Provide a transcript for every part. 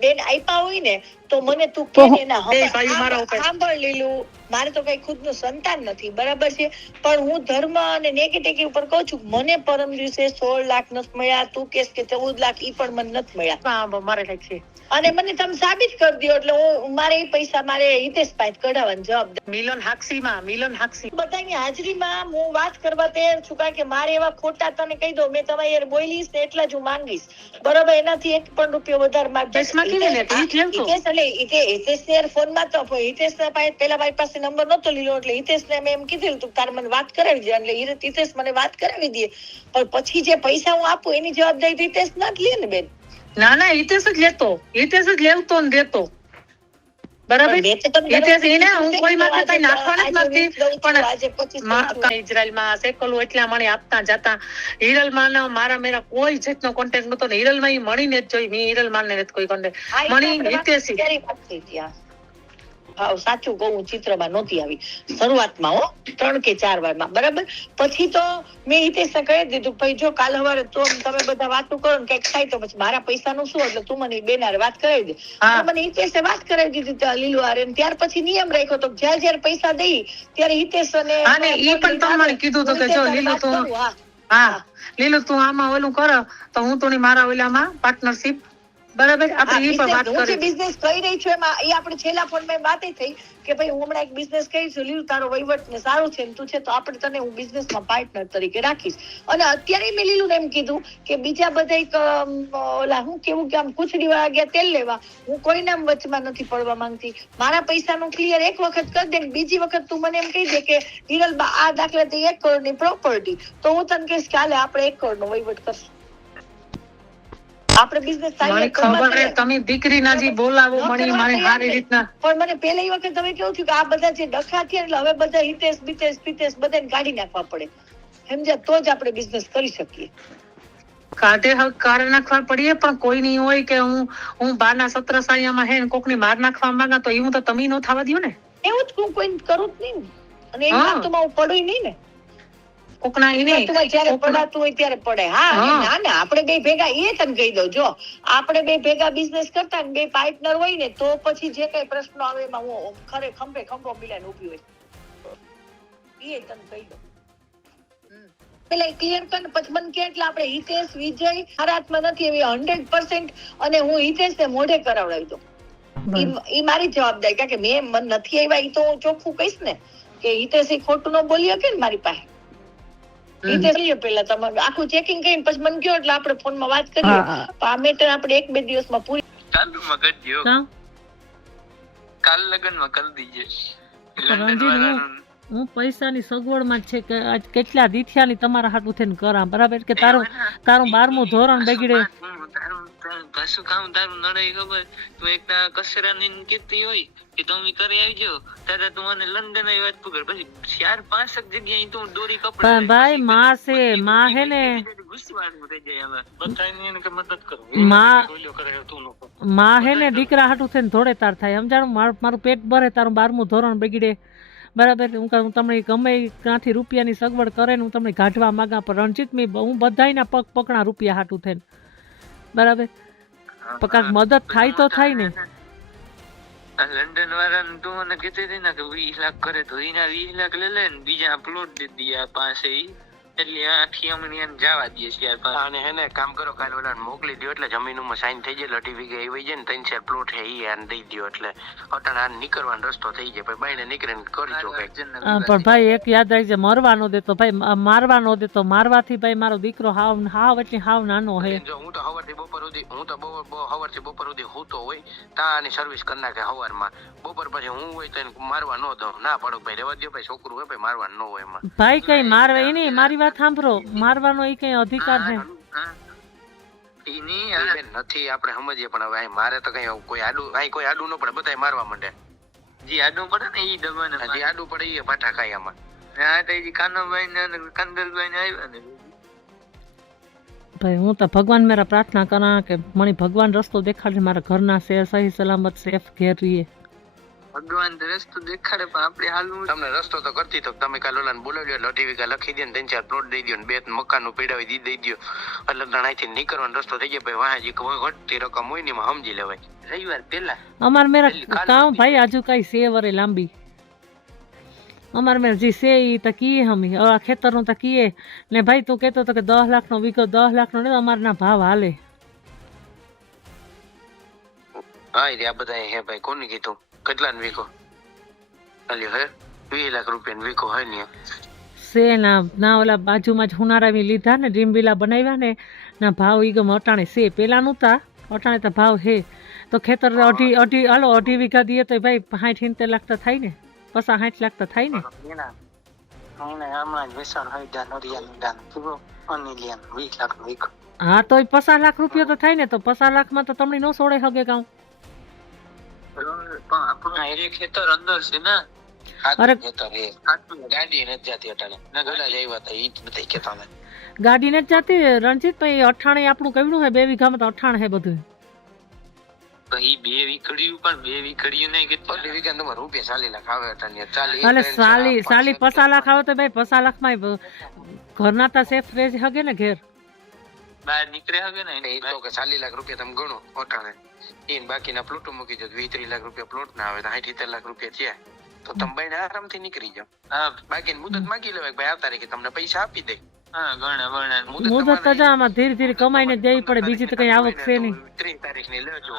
બેન આપ્યા હોય ને તો મને તું કે. સાંભળ લીલું. મારે તો કઈ ખુદનું સંતાન નથી બરાબર છે? પણ હું ધર્મ અને નેગેટિવ ઉપર કહું છું મને પરમ દિવસે સોળ લાખ નથી મળ્યા તું કેસ કે ચૌદ લાખ ઈ પણ મને નથી મળ્યા. મારે કઈ છે. અને મને તમે સાબિત કરી દો એટલે હું મારે એ પૈસા મારે હિતેશ પાઈ કઢાવવાની જવાબ મિલન હાક્ષી માં મિલન હાક્ષી બધાની હાજરીમાં હું વાત કરવા તૈયાર છું કારણ કે મારે એવા ખોટા તને કહી દઉં મેં તમારી યાર બોલીશ ને એટલા જ હું માંગીશ. બરાબર એનાથી એક પણ રૂપિયો વધારે માંગીશ એટલે હિતે- હિતેશને યાર ફોનમાં તો હિતેશ પાસે પેલા મારી પાસે નંબર નતો લીધો, એટલે હિતેશને મેં એમ કીધેલું તું તારે મને વાત કરાવી દે. એટલે હિતેશ મને વાત કરાવી દે. પણ પછી જે પૈસા હું આપું, એની જવાબદારી હિતેશ ના જ લે ને બેન. ના ના, હિતેશ જ લેતો. હિતેશ જ લેવતો ને દેતો. બરાબર? હું કોઈ માથે કઈ નાખવાના જ નથી. પણ. ઇઝરાયલમાં એટલા મણી આપતા જતા. હિરલમાં મારા મેરા કોઈ જાતનો કોન્ટેક્ટ નતો ને હિરલમાં ઈ મળીને જ જોઈ. મેં હિરલમાં ને કોઈ કોન્ટેક્ટ મણી હિતેશી. હા, સાચું કહું હું ચિત્રમાં નહોતી આવી. શરૂઆતમાં હો ત્રણ કે ચાર વારમાં બરાબર? પછી તો મેં હિતેશને કહી દીધું ભાઈ જો કાલ સવારે તો તમે બધા વાતો કરો ને કંઈક થાય તો પછી મારા પૈસાનું શું? એટલે તું મને બેનાર વાત કરાવી દે. મને હિતેશે વાત કરાવી દીધી લીલું હારે. ત્યાર પછી નિયમ રાખ્યો તો જ્યારે જ્યારે પૈસા દઈ ત્યારે હિતેશ અને એ પણ તમને કીધું તો કે જો લીલું હા. હા લીલું તું આમાં ઓલું કર તો હું તો મારા ઓલામાં પાર્ટનરશિપ બરાબર આપણે એ વાત જે કરી બિઝનેસ કરી રહી છું એમાં એ આપણે છેલ્લા ફોનમાં વાત થઈ કે ભાઈ હું હમણાં એક બિઝનેસ કરી છું લીલું તારો વહીવટ ને સારું છે તું છે તો આપણે તને હું બિઝનેસમાં પાર્ટનર તરીકે રાખીશ. અને અત્યારે મેં લીલું એમ કીધું કે બીજા બધા એક ઓલા હું કેવું કે આમ કુચડી વાળા ગયા તેલ લેવા હું કોઈના વચમાં નથી પડવા માંગતી. મારા પૈસાનું ક્લિયર એક વખત કરી દે બીજી વખત તું મને એમ કહી દે કે હિરલબા આ દાખલા તે એક કરોડની પ્રોપર્ટી તો હું તને કહીશ કે હાલે આપણે એક કરોડનો વહીવટ કરશું. આપણે બિઝનેસ મને ખબર હે તમે દીકરી ના જી બોલાવો મણી મારે સારી રીતના. પણ મને પહેલી વખત તમે કેવું થયું કે આ બધા જે ડખા થયા એટલે હવે બધા હિતેશ બિતેશ પિતેશ બધાને કાઢી નાખવા પડે. સમજ્યા? તો જ આપણે બિઝનેસ કરી શકીએ. કાઢે કાઢી નાખવા પડીએ પણ કોઈ નહીં હોય કે હું હું બારના સત્ર સાયામાં હે ને કોકની માર નાખવા માંગા તો એવું તો તમે નો થવા દ્યો ને. એવું જ હું કોઈ કરું જ નહીં ને. અને એ. વાતમાં હું પડું નહીં ને. કોકના એને જ્યારે પડાતું હોય ત્યારે પડે. હા. ના ના આપણે બે ભેગા એ તમે કહી દઉં જો આપણે બે ભેગા બિઝનેસ કરતા બે પાર્ટનર હોય ને તો પછી જે કઈ પ્રશ્નો આવે એમાં હું ખરે ખંભે ખંભો મિલાઈને ઊભી હોય. એ તમે કહી દઉં. પેલા ક્લિયર કર પછી મને કે એટલે આપણે હિતેશ વિજય મારા નથી એવી હંડ્રેડ પર્સન્ટ અને હું હિતેશ ને મોઢે કરાવડાવી દઉં. એ મારી જવાબદારી કારણ કે મેં મન નથી આવ્યા એ તો હું ચોખ્ખું કહીશ ને કે હિતેશ ઈ ખોટું ન બોલી શકે ને મારી પાસે? હમ. હિતેશ પેલા તમારું આખું ચેકિંગ કરીને પછી મને કહો એટલે આપણે ફોનમાં વાત કરીએ. હા, હા. તો આ મેટર આપણે એક બે દિવસમાં પૂરી ચાલુમાં કરજો કાં? કાલ લગનમાં કરી દીજે. હું- પૈસા ની પૈસાની સગવડમાં છે કે આજ કેટલા દીઠિયાની તમારા હાટું થઈને કરા બરાબર? કે તારું તારું બારમું ધોરણ બગડે તારું- તારું કામ તારું નડે ખબર? તું એક કસરા ની કીધી હોય કે તમે કરી આવજો ત્યારે તું મને લંડન આવી વાત પકડ પછી ચાર પાંચ જગ્યાએ તું દોરી કપડા પણ ભાઈ માં છે માં હે ને. માં હે ને દીકરા હાટું થઈને થોડે તાર થાય. સમજાણું? મારું મારું પેટ ભરે તારું બારમું ધોરણ બગડે. બરાબર? હું કહું, હું તમને ગમે ક્યાંથી રૂપિયાની સગવડ કરે ને હું તમને કાઢવા માંગા પણ રણજીત મેં હું બધાયના પગ પકડા રૂપિયા હાટું થઈને. બરાબર? પણ કાંક મદદ થાય તો થાય ને. આ લંડન વાળાને તું મને કહેતી હતી ને કે વીસ લાખ કરે તો એના વીસ લાખ લઈ લે ને બીજા પ્લોટ દે દીયા પાસે ઈ. એટલે આખી અમને એને જવા દઈએ પાંચ અને હેને કામ કરો કાલે ઓલાને મોકલી દો એટલે જમીનમાં સાઈન થઈ જાય વીઘે આવી જાય ને ત્રણ ચાર પ્લોટ હે ઈ આને દઈ દો એટલે અટાણે નીકળવાનો રસ્તો થઈ જાય ભાઈ બાઈને નીકળીને કરજો કઈ પણ ભાઈ એક યાદ આવી જાય મરવાનો દેતો ભાઈ મારવાનો દે તો મારવાથી ભાઈ મારો દીકરો હાવ હાવ એટલે હાવ નાનો હે. જો હું તો હવારથી બપોર સુધી હું તો બપોર બપોર- હવારથી બપોર સુધી હૂતો હોય તાની સર્વિસ કરી નાખે હવારમાં. બપોર પછી હું હોય તો એને મારવા ન દઉં. ના પાડો ભાઈ રેવા દો ભાઈ છોકરું હોય ભાઈ મારવા ન હોય એમાં. ભાઈ કઈ મારવા એની મારી વાત સાંભળો. મારવાનો એ કઈ અધિકાર છે? બેન નથી આપણે સમજીએ પણ હવે મારે તો કઈ કોઈ આડું અહીં કોઈ આડું ન પડે બધાય મારવા માંડે. જે આડું પડે ને એ દબાને જે આડું પડે એ પાઠા ખાય આમાં. હા તો ઈ કાનાભાઈ ને અને કંદલભાઈ ને આવ્યા ને. ભાઈ હું તો ભગવાન મેરા પ્રાર્થના કરા કે મને ભગવાન રસ્તો દેખાડે મારા ઘરના શેર સહી સલામત સેફ ઘેર રહીએ. ભગવાન રસ્તો દેખાડે પણ આપણે હાલવું તમને રસ્તો તો કરતી તો તમે કાલ ઓલાને બોલાવી લો અઢી વીઘા લખી દે ને ત્રણ ચાર પ્લોટ દઈ દો ને બે મકાન પીડાવી દી દઈ દો. એટલે તણાઈથી નીકળવાનો રસ્તો થઈ જાય ભાઈ વાહ જે ઘટતી રકમ હોય ને એમાં સમજી લેવાય. રવિવાર પહેલા. અમાર મેરા કામ ભાઈ આજુ કઈ સે વરે લાંબી. અમાર મેં જે સે એ તો કીએ હમી હવે આ ખેતરનું તો કીએ. ને ભાઈ તું કહેતો હતો કે દસ લાખનો વીઘો દસ લાખનો ને અમારના ભાવ હાલે. હા એ આ બધા હે ભાઈ કોને કીધું? કેટલા વીકો અલ્યો હે? વીસ લાખ રૂપિયા વીકો હોય ને સે ના ના ઓલા બાજુમાં જ હુનારાવી લીધા ને ડ્રીમ વિલા બનાવ્યા ને ના ભાવ ઈ ગમ અટાણે સે. પેલા નહોતા અટાણે તો ભાવ હે. તો ખેતર અઢી અઢી હાલો અઢી વીઘા દઈએ તો ભાઈ સાઠ હિંતે લાખ તો થાય ને. પસા સાઠ લાખ તો થાય ને. લાખ હા તો પચાસ લાખ રૂપિયા તો થાય ને તો પચાસ લાખમાં તો તમને નો સોડે હગે કાં પણ આપણું એ ખેતર અંદર છે ને ગાડી નથી જતી અટાણે. હતા ઈ રણજીતભાઈ અઠાણે આપણું કેવડું હે બે વીઘામાં તો અઠાણ હે બધું. ભાઈ બે વીકડ્યું પણ બે વીકડ્યું નહીં કેટલું બે વીઘા તમારે રૂપિયા ચાલી લાખ આવે અટાણે ચાલી અને સાલી સાલી પસા લાખ આવે તો ભાઈ પચાસ લાખમાં ઘરના તા સેફ રહે હગે ને ઘેર. બહાર નીકળ્યા હવે ને એ તો કે ચાલીસ લાખ રૂપિયા તમે ગણો અટાણે. ઈન બાકીના પ્લોટો મૂકી દો વીસ ત્રીસ લાખ રૂપિયા પ્લોટ ના આવે તો સાઠ સિત્તેર લાખ રૂપિયા થયા તો તમે ભાઈને આરામથી નીકળી જાઓ. હા. બાકી મુદત માગી લેવાય ભાઈ આ તારીખે તમને પૈસા આપી દે. હા ગણે ગણે મુદત તો આમાં ધીરે ધીરે કમાઈને દેવી પડે બીજી તો કઈ આવક છે નહીં. ત્રીસ તારીખની લેજો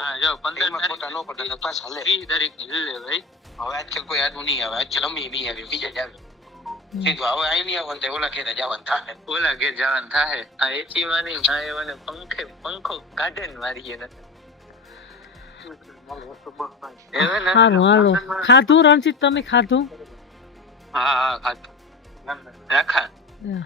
ખોટા નો પડે પાછા લે. ત્રીસ તારીખની લે ભાઈ. હવે આજકાલ કોઈ આદુ નહીં આવે આજકાલ અમે નહીં આવી બીજા જ આવે. સીધું હવે અહીં નહીં આવવાનું ઓલા ખેતા જવાનું થાય ઓલા ઘેર જવાનું થાય આ એચી માની ભાઈ મને પંખે પંખો કાઢે ને મારી એને ને હાલો ખાધું રણજીત તમે ખાધું? હા હા ખાધું. રાખા. હા.